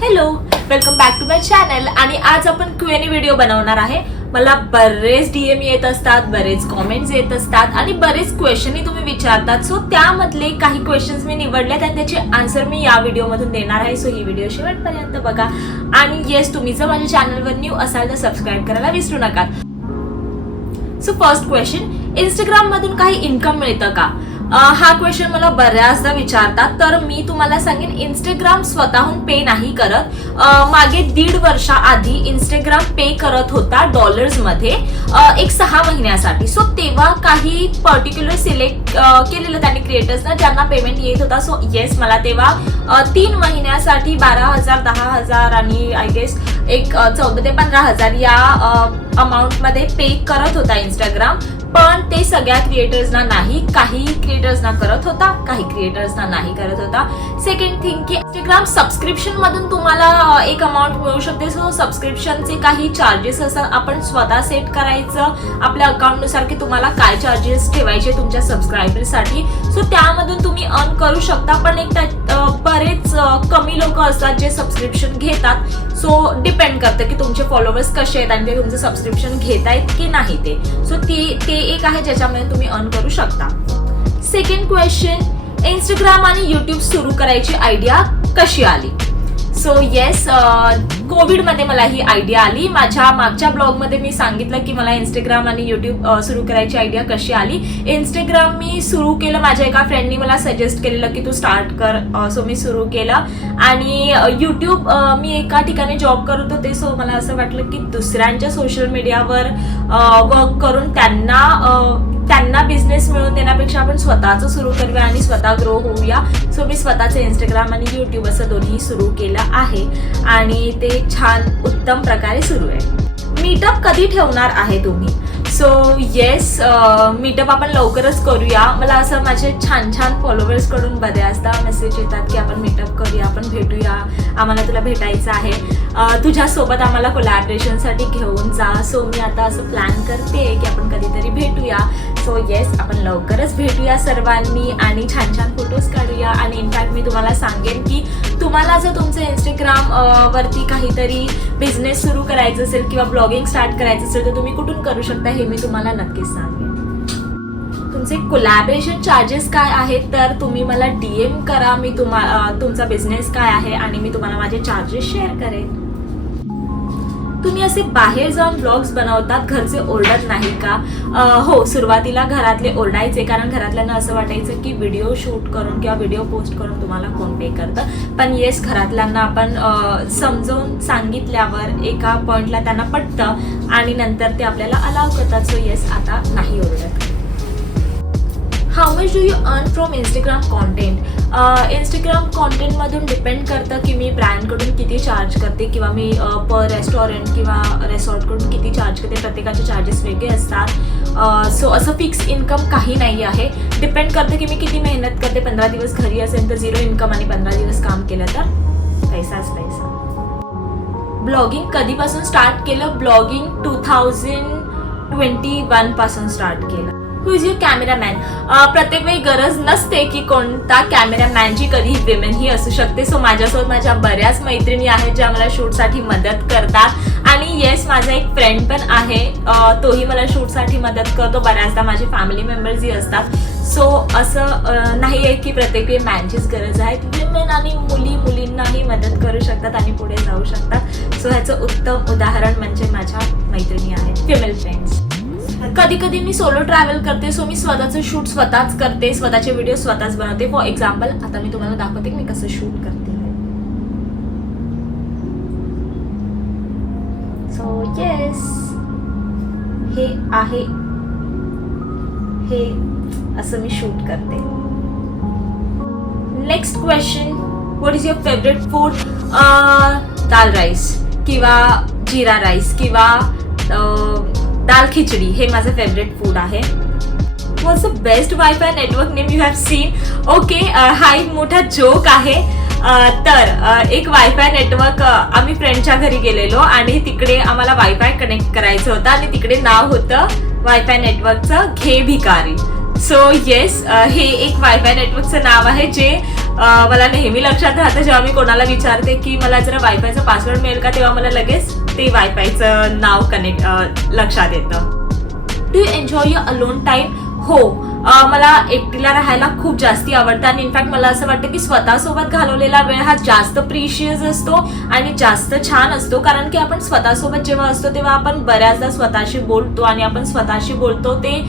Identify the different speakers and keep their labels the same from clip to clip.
Speaker 1: Hello welcome back to my channel आणि आज आपण क्वेनी व्हिडिओ बनवणार आहे. मला बरेच डीएम येत असतात बरेच कॉमेंट्स येत असतात आणि बरेच क्वेश्चनही तुम्ही विचारतात. सो त्यामधले काही क्वेश्चन्स मी निवडलेत आणि त्याचे आन्सर मी या व्हिडिओमधून देणार आहे. सो ही व्हिडिओ शेवटपर्यंत बघा. आणि येस तुम्ही जर माझ्या चॅनलवर न्यू असाल तर सबस्क्राईब करायला विसरू नका. सो फर्स्ट क्वेश्चन इंस्टाग्राममधून काही इन्कम मिळतं का? हा क्वेश्चन मला बऱ्याचदा विचारतात. तर मी तुम्हाला सांगेन इंस्टाग्राम स्वतःहून पे नाही करत. मागे दीड वर्षाआधी इंस्टाग्राम पे करत होता डॉलर्समध्ये एक सहा महिन्यासाठी. सो तेव्हा काही पर्टिक्युलर सिलेक्ट केलेलं त्यांनी क्रिएटर्सना ज्यांना पेमेंट येत होता. सो येस मला तेव्हा तीन महिन्यासाठी बारा हजार दहा हजार आणि आय गेस एक चौदा ते पंधरा हजार या अमाऊंटमध्ये पे करत होता इंस्टाग्राम पण ते सगळ्या क्रिएटर्सना नाही काही क्रिएटर्सना करत होता काही क्रिएटर्सना नाही करत होता. सेकंड थिंग की इंस्टाग्राम सबस्क्रिप्शन मधून तुम्हाला एक अमाऊंट मिळू शकते. सो सबस्क्रिप्शनचे काही चार्जेस असतात. आपण स्वतः सेट करायचं. आपल्या अकाउंटनुसार की तुम्हाला काय चार्जेस ठेवायचे तुमच्या सबस्क्रायबरसाठी सो त्यामधून तुम्ही अर्न करू शकता. पण एक बरेच कमी लोक असतात जे सबस्क्रिप्शन घेतात. सो डिपेंड करतं की तुमचे फॉलोअर्स कसे आहेत आणि ते तुमचं सबस्क्रिप्शन घेत आहेत की नाही ते. सो ती ते एक आहे ज्याच्यामध्ये तुम्ही अर्न करू शकता. सेकंड क्वेश्चन इंस्टाग्राम आणि युट्यूब सुरू करायची आयडिया कशी आली? सो येस कोविडमध्ये मला ही आयडिया आली. माझ्या मागच्या ब्लॉगमध्ये मी सांगितलं की मला इंस्टाग्राम आणि यूट्यूब सुरू करायची आयडिया कशी आली. इंस्टाग्राम मी सुरू केलं माझ्या एका फ्रेंडनी मला सजेस्ट केलेलं की तू स्टार्ट कर. सो मी सुरू केलं. आणि यूट्यूब मी एका ठिकाणी जॉब करत होते. सो मला असं वाटलं की दुसऱ्यांच्या सोशल मीडियावर वर्क करून त्यांना त्यांना बिझनेस मिळून देण्यापेक्षा आपण स्वतःचं सुरू करूया आणि स्वतः ग्रो होऊया. सो मी स्वतःचं इंस्टाग्राम आणि युट्यूब असं दोन्ही सुरू केलं आहे. आणि ते छान उत्तम प्रकारे सुरू आहे. मीटअप कधी ठेवणार आहे तुम्ही? सो येस मीटअप आपण लवकरच करूया. मला असं माझे छान छान फॉलोअर्सकडून बऱ्याचदा मेसेज येतात की आपण मीटअप करूया आपण भेटूया आम्हाला तुला भेटायचं आहे. तुझ्यासोबत आम्हाला कोलॅबरेशनसाठी घेऊन जा. सो मी आता असं प्लॅन करते की आपण कधीतरी भेटूया. सो येस आपण लवकरच भेटूया सर्वांनी आणि छान छान फोटोज काढूया. आणि इनफॅक्ट मी तुम्हाला सांगेन की तुम्हाला जर तुमचं इंस्टाग्राम वरती काहीतरी बिझनेस सुरू करायचं असेल किंवा ब्लॉगिंग स्टार्ट करायचं असेल तर तुम्ही कुठून करू शकता हे मी तुम्हाला नक्कीच सांगेन. तुमचे कोलॅबरेशन चार्जेस काय आहेत तर तुम्ही मला डी एम करा. मी तुम्हा तुमचा बिझनेस काय आहे आणि मी तुम्हाला माझे चार्जेस शेअर करेन. तुम्ही असे बाहेर जाऊन ब्लॉग्स बनवतात घरचे ओरडत नाही का? आ, हो सुरुवातीला घरातले ओरडायचे कारण घरातल्यांना असं वाटायचं की व्हिडिओ शूट करून किंवा व्हिडिओ पोस्ट करून तुम्हाला कोण पे करतं? पण येस घरातल्यांना आपण समजवून समजावून सांगितल्यावर एका पॉईंटला त्यांना पटतं आणि नंतर ते आपल्याला अलाव करतात. सो येस आता नाही ओरडत. How much do you earn from Instagram content Instagram कॉन्टेंटमधून depend करतं की मी ब्रँडकडून किती चार्ज करते किंवा मी uh, पर रेस्टॉरंट किंवा रेसॉर्टकडून किती चार्ज करते प्रत्येकाचे चार्जेस वेगळे असतात. Uh, सो असं फिक्स इन्कम काही नाही आहे. डिपेंड करतं की मी किती मेहनत करते पंधरा दिवस घरी असेल तर झिरो इन्कम आणि पंधरा दिवस काम केलं तर? पैसाच पैसा. ब्लॉगिंग कधीपासून स्टार्ट केलं? ब्लॉगिंग टू थाउजंड ट्वेंटी वनपासून स्टार्ट केलं. हु इज युअर कॅमेरामॅन प्रत्येक वेळी गरज नसते की कोणता कॅमेरामॅनची कधी विमेन ही असू शकते. सो माझ्यासोबत माझ्या बऱ्याच मैत्रिणी आहेत ज्या मला शूटसाठी मदत करतात. आणि येस माझा एक फ्रेंड पण आहे. तोही मला शूटसाठी मदत करतो. बऱ्याचदा माझे फॅमिली मेंबर्सही असतात. सो असं नाही आहे की प्रत्येक वेळी मॅनचीच गरज आहे. विमेन आणि मुली मुलींनाही मदत करू शकतात आणि पुढे जाऊ शकतात. सो ह्याचं उत्तम उदाहरण म्हणजे माझ्या मैत्रिणी आहेत. फिमेल फ्रेंड्स कधी कधी मी सोलो ट्रॅव्हल करते सो मी स्वतःचं शूट स्वतःच करते स्वतःचे व्हिडिओ स्वतःच बनवते. फॉर एक्झाम्पल आता मी तुम्हाला दाखवते मी कसं शूट करते. सो येस हे आहे. हे असं मी शूट करते. Next question what is your favourite food dal rice किंवा जिरा राईस किंवा दाल खिचडी हे माझं फेवरेट फूड आहे. Was the best WiFi network name you have seen okay हा एक मोठा जोक आहे. Uh, तर uh, एक वायफाय नेटवर्क uh, आम्ही फ्रेंडच्या घरी गेलेलो आणि तिकडे आम्हाला वायफाय कनेक्ट करायचं होतं आणि तिकडे नाव होतं वायफाय नेटवर्कचं घे भिकारी. सो येस हे एक वायफाय नेटवर्कचं नाव आहे जे मला नेहमी लक्षात राहतं जेव्हा मी कोणाला विचारते की मला जरा वायफायचा पासवर्ड मिळेल का तेव्हा मला लगेच ते वायफायचं नाव कनेक्ट लक्षात येतं. Do you enjoy your alone time हो. मला एकटीला राहायला खूप जास्ती आवडतं आणि इनफॅक्ट मला असं वाटतं की स्वतःसोबत घालवलेला वेळ हा जास्त प्रिशियस असतो आणि जास्त छान असतो. कारण की आपण स्वतःसोबत जेव्हा असतो तेव्हा आपण बऱ्याचदा स्वतःशी बोलतो आणि आपण स्वतःशी बोलतो ते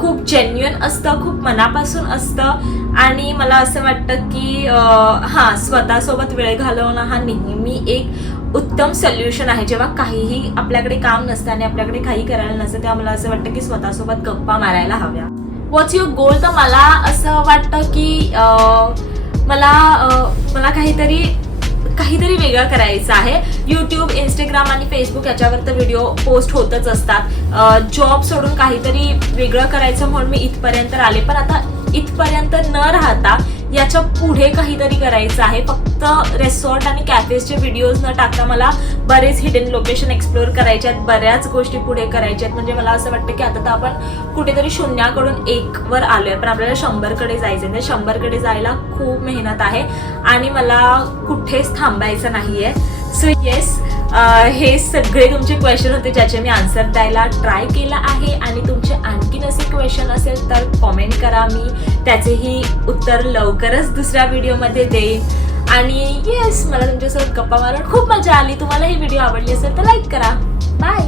Speaker 1: खूप जेन्युअन असतं खूप मनापासून असतं. आणि मला असं वाटतं की हां स्वतःसोबत वेळ घालवणं हा नेहमी एक उत्तम सोल्युशन आहे. जेव्हा काहीही आपल्याकडे काम नसतं आणि आपल्याकडे काही करायला नसतं तेव्हा मला असं वाटतं की स्वतःसोबत गप्पा मारायला हव्या. वॉट्स युअर गोल तर मला असं वाटतं की मला मला काहीतरी काहीतरी वेगळं करायचं आहे. यूट्यूब इंस्टाग्राम आणि फेसबुक याच्यावर तर व्हिडिओ पोस्ट होतच असतात. जॉब सोडून काहीतरी वेगळं करायचं म्हणून मी इथपर्यंत आले पण आता इथपर्यंत न राहता याच्यापुढे काहीतरी करायचं आहे. फक्त रेसॉर्ट आणि कॅफेजचे व्हिडिओज न टाकता मला बरेच हिडन लोकेशन एक्सप्लोअर करायचे आहेत. बऱ्याच गोष्टी पुढे करायच्या आहेत. म्हणजे मला असं वाटतं की आता तर आपण कुठेतरी शून्याकडून एक वर आलोय. पण आपल्याला शंभरकडे जायचं आहे म्हणजे शंभरकडे जायला खूप मेहनत आहे. आणि मला कुठेच थांबायचं नाही आहे सो येस हे सगळे तुमचे क्वेश्चन होते ज्याचे मी आन्सर द्यायला ट्राय केला आहे. आणि तुमचे आणखी क्वेश्चन असेल तर कॉमेंट करा. मी त्याचेही उत्तर लवकरच दुसऱ्या व्हिडिओमध्ये देईन. आणि येस मला तुमच्यासोबत गप्पा मारून खूप मजा आली. तुम्हाला ही व्हिडिओ आवडली असेल तर लाईक करा. बाय